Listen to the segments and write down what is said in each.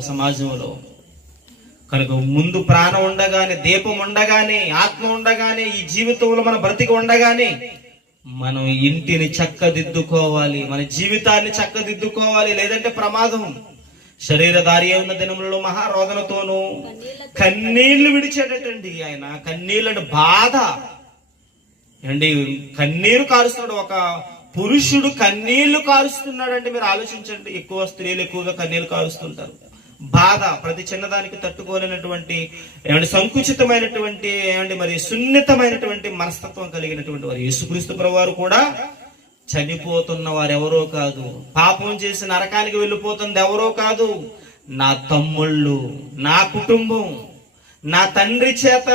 సమాజంలో. కనుక ముందు ప్రాణం ఉండగానే, దీపం ఉండగానే, ఆత్మ ఉండగానే, ఈ జీవితంలో మన బ్రతికి ఉండగానే మనం ఇంటిని చక్కదిద్దుకోవాలి, మన జీవితాన్ని చక్కదిద్దుకోవాలి, లేదంటే ప్రమాదం. శరీరధారి ఉన్న దినములలో మహారోదనతోనూ కన్నీళ్లు విడిచేటండి ఆయన. కన్నీళ్ళని బాధ అండి, కన్నీరు కారుస్తున్నాడు. ఒక పురుషుడు కన్నీళ్లు కారుస్తున్నాడంటే మీరు ఆలోచించండి. ఎక్కువ స్త్రీలు ఎక్కువగా కన్నీళ్లు కారుస్తుంటారు. బాధ, ప్రతి చిన్నదానికి తట్టుకోలేనటువంటి సంకుచితమైనటువంటి మరి సున్నితమైనటువంటి మనస్తత్వం కలిగినటువంటి వారు. యేసుక్రీస్తు ప్రభువారు కూడా చనిపోతున్న వారు ఎవరో కాదు, పాపం చేసి నరకానికి వెళ్ళిపోతుంది ఎవరో కాదు, నా తమ్ముళ్ళు, నా కుటుంబం, నా తండ్రి చేత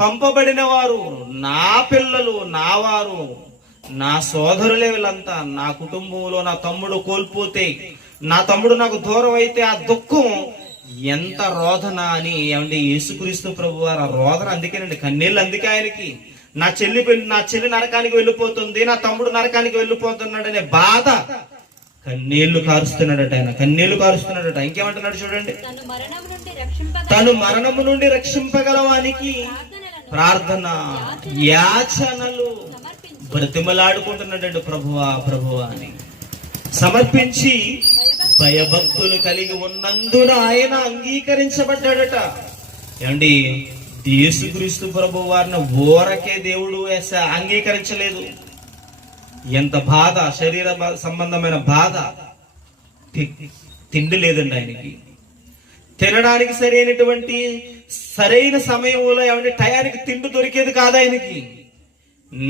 పంపబడిన వారు, నా పిల్లలు, నా వారు, నా సోదరులే. వీళ్ళంతా నా కుటుంబంలో నా తమ్ముడు కోల్పోతే, నా తమ్ముడు నాకు దూరం అయితే ఆ దుఃఖం ఎంత రోదన అని యేసుక్రీస్తు ప్రభు వారు ఆ రోదన అందుకేనండి, కన్నీళ్ళు అందుకే ఆయనకి. నా చెల్లి నరకానికి వెళ్ళిపోతుంది, నా తమ్ముడు నరకానికి వెళ్ళిపోతున్నాడు అనే బాధ కన్నీళ్లు కారుస్తున్నాడట ఆయన, కన్నీళ్లు కారుస్తున్నాడట. ఇంకేమంటున్నాడు చూడండి, తను మరణము నుండి రక్షింపగలవానికి ప్రార్థన యాచనలు బ్రతిమలాడుకుంటున్నాడండి. ప్రభువా ప్రభువా అని సమర్పించి భయభక్తులు కలిగి ఉన్నందున ఆయన అంగీకరించబడ్డాడట. ఏమండి, యేసుక్రీస్తు ప్రభు వారిని ఊరకే దేవుడు అంగీకరించలేదు. ఎంత బాధ, శరీర సంబంధమైన బాధ. తిండి లేదండి ఆయనకి, తినడానికి సరైన సమయంలో టయానికి తిండి దొరికేది కాదు ఆయనకి.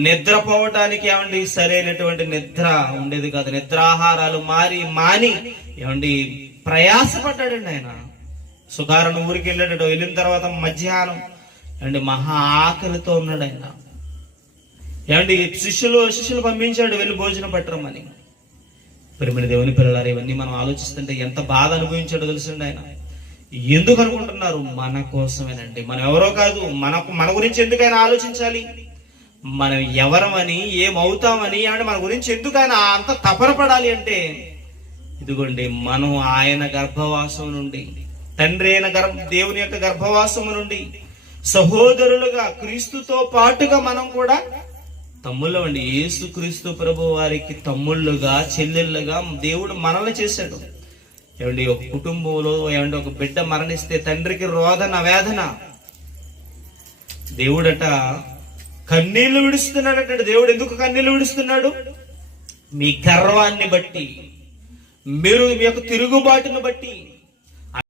నిద్రపోవటానికి సరైనటువంటి నిద్ర ఉండేది కాదు. నిద్రాహారాలు మాని ప్రయాసపడ్డాడండి ఆయన. సుధారణ ఊరికి వెళ్ళిన తర్వాత మధ్యాహ్నం మహా ఆకలితో ఉన్నాడు ఆయన. శిష్యులు పంపించాడు, వెళ్ళి భోజనం పెట్టరమని. ప్రియమైన దేవుని పిల్లలారా, ఇవన్నీ మనం ఆలోచిస్తుంటే ఎంత బాధ అనుభవించాడో తెలుసండి ఆయన. ఎందుకు అనుకుంటున్నారు? మన కోసమేనండి. మనం ఎవరో కాదు. మన గురించి ఎందుకైనా ఆలోచించాలి? మనం ఎవరమని, ఏమవుతామని, మన గురించి ఎందుకు ఆయన అంత తపన పడాలి అంటే, ఇదిగోండి మనం ఆయన గర్భవాసం నుండి, తండ్రి అయిన దేవుని యొక్క గర్భవాసము నుండి సహోదరులుగా క్రీస్తుతో పాటుగా మనం కూడా తమ్ముళ్ళు అండి. యేసుక్రీస్తు ప్రభు వారికి తమ్ముళ్ళుగా, చెల్లెళ్ళుగా దేవుడు మనల్ని చేశాడు. ఒక కుటుంబంలో ఒక బిడ్డ మరణిస్తే తండ్రికి రోదన, వేదన. దేవుడట కన్నీళ్లు విడుస్తున్నాడట. దేవుడు ఎందుకు కన్నీళ్లు విడుస్తున్నాడు? మీ గర్వాన్ని బట్టి, మీరు మీ యొక్క తిరుగుబాటును బట్టి,